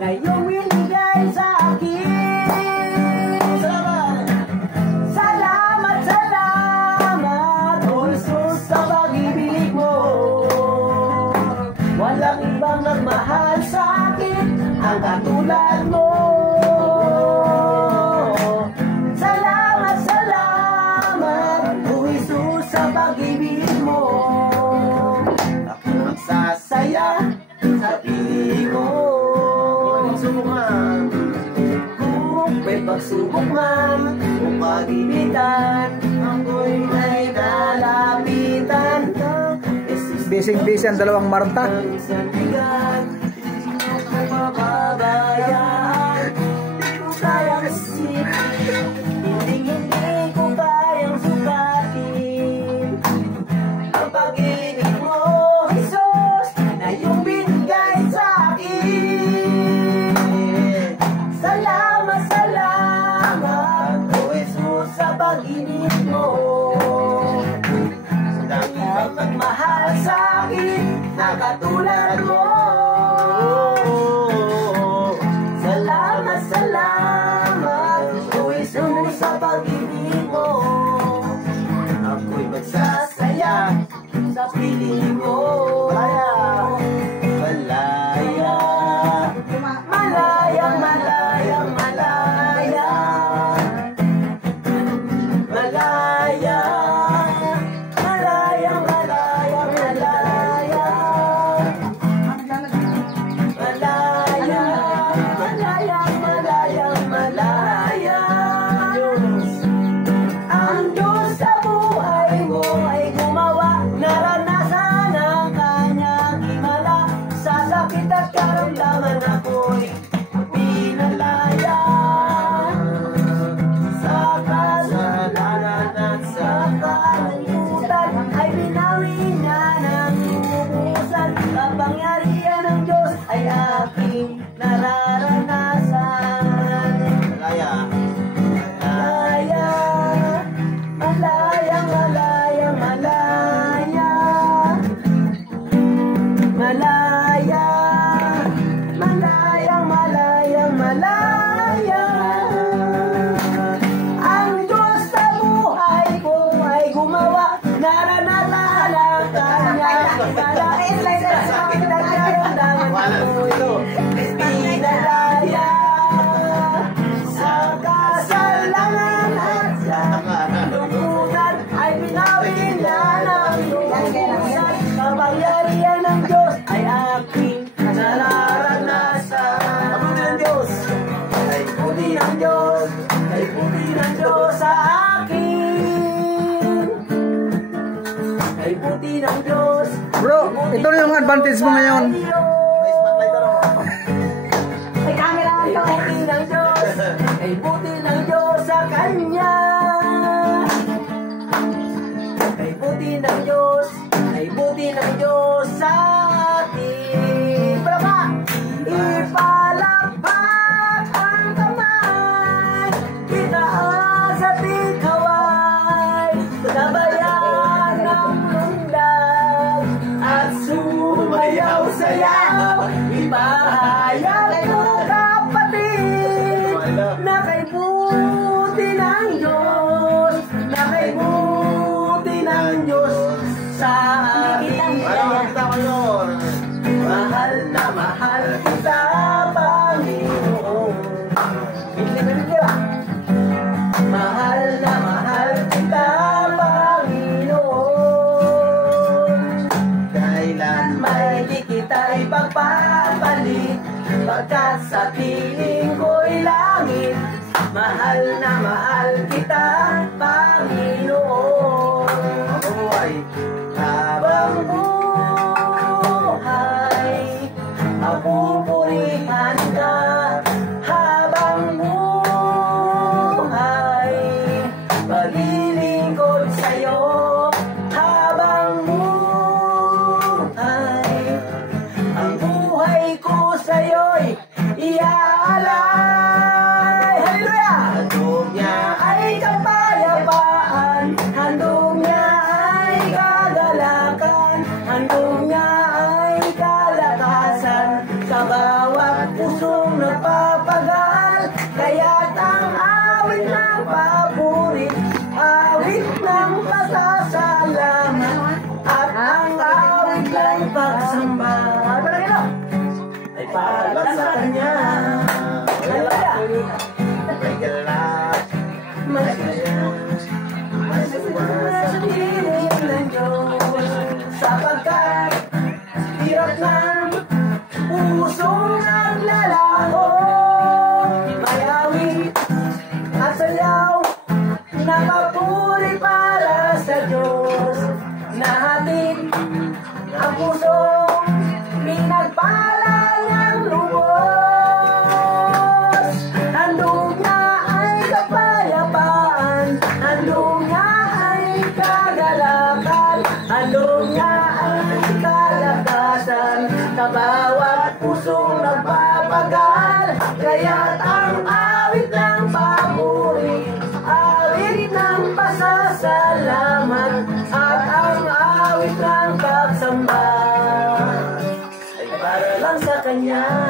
na iyong binigay sa akin. Salamat, salamat, O Jesus, sa pag-ibig mo. Walang ibang nagmahal sa akin ang katulad mo. Salamat, salamat, O Jesus, sa pag-ibig mo. Ako magsasaya sa piling ko. Kung may pagsubok man o pag-ibitan, ako'y may nalapitan. Busy ang dalawang Marta. Hindi ko kayang sukatin ang pag-ibig mo, Jesus, na iyong binigay sa akin. Salamat, salamat, O Jesus, sa pag-ibig mo. Ang magmahal sa akin na katulad mo. Salamat, salamat, O Jesus, sa pag-ibig mo. Ako'y magsasaya sa piling mo. Malaya, malaya, malaya, malaya, malaya. Karamdaman ako'y pinalaya sa kasalanan at sa kalungkutan ay binawi niya ng lubusan. Kapangyarihan ng Diyos ay aking nararanasan. Malaya, malaya, malaya, malaya, malaya, malaya. Malaya, malaya, malaya. Ang Diyos sa buhay ko ay gumawa, naranasan ang kanyang himala. Sa pinagkaramdaman ko'y pinalaya sa kasalanan at sa kalungkutan ay binawi niya ng lubusan. Kapangyarihan ng Diyos ay aking nararanasan. Puti ng Diyos, ay puti ng Diyos, ay puti ng Diyos sa akin. Ay puti ng Diyos. Bro, ito na yung advantage mo ngayon. Ay camera lang ito. Ay puti ng Diyos, ay puti ng Diyos sa kanya. Ay puti ng Diyos, ay puti ng Diyos sa atin. Brava! Ipalakpak ang kamay, itaas at ikaway, sabayan ng lundag at sumayaw-sayaw. Ipahayag ko, kapatid, na kay buti ng Diyos, na kay buti ng Diyos sa atin. Mahal na mahal kita, Panginoon. Mahal na mahal kita, Panginoon. Kailan may di kita ipagpapalit, pagkat sa piling ko'y langit. Mahal na mahal kita, Panginoon. Habang pupurihan ka, habang buhay, paglilingkod sa'yo, habang buhay, ang buhay ko sa'yo'y iaalay. Hallelujah! Tugya nagpapagal, kaya't ang awit ng paborit, awit ng pasasalamat, at ang awit ng pagsamba ay para sa Kanya. Masaya sa piling ng Diyos, sapagkat hirap ng pusong naglalaho, may awit at sayaw na papuri para sa Diyos, nahatid ang pusong pinagpala ng lubos. Handog niya ay kapayapaan, handog niya ay kagalakan, handog niya ay kalakasan, kabawat pusong nagpapagal, kaya't ang awit ng papuri, awit ng pasasalamat, at ang awit ng pagsamba ay para lang sa Kanya.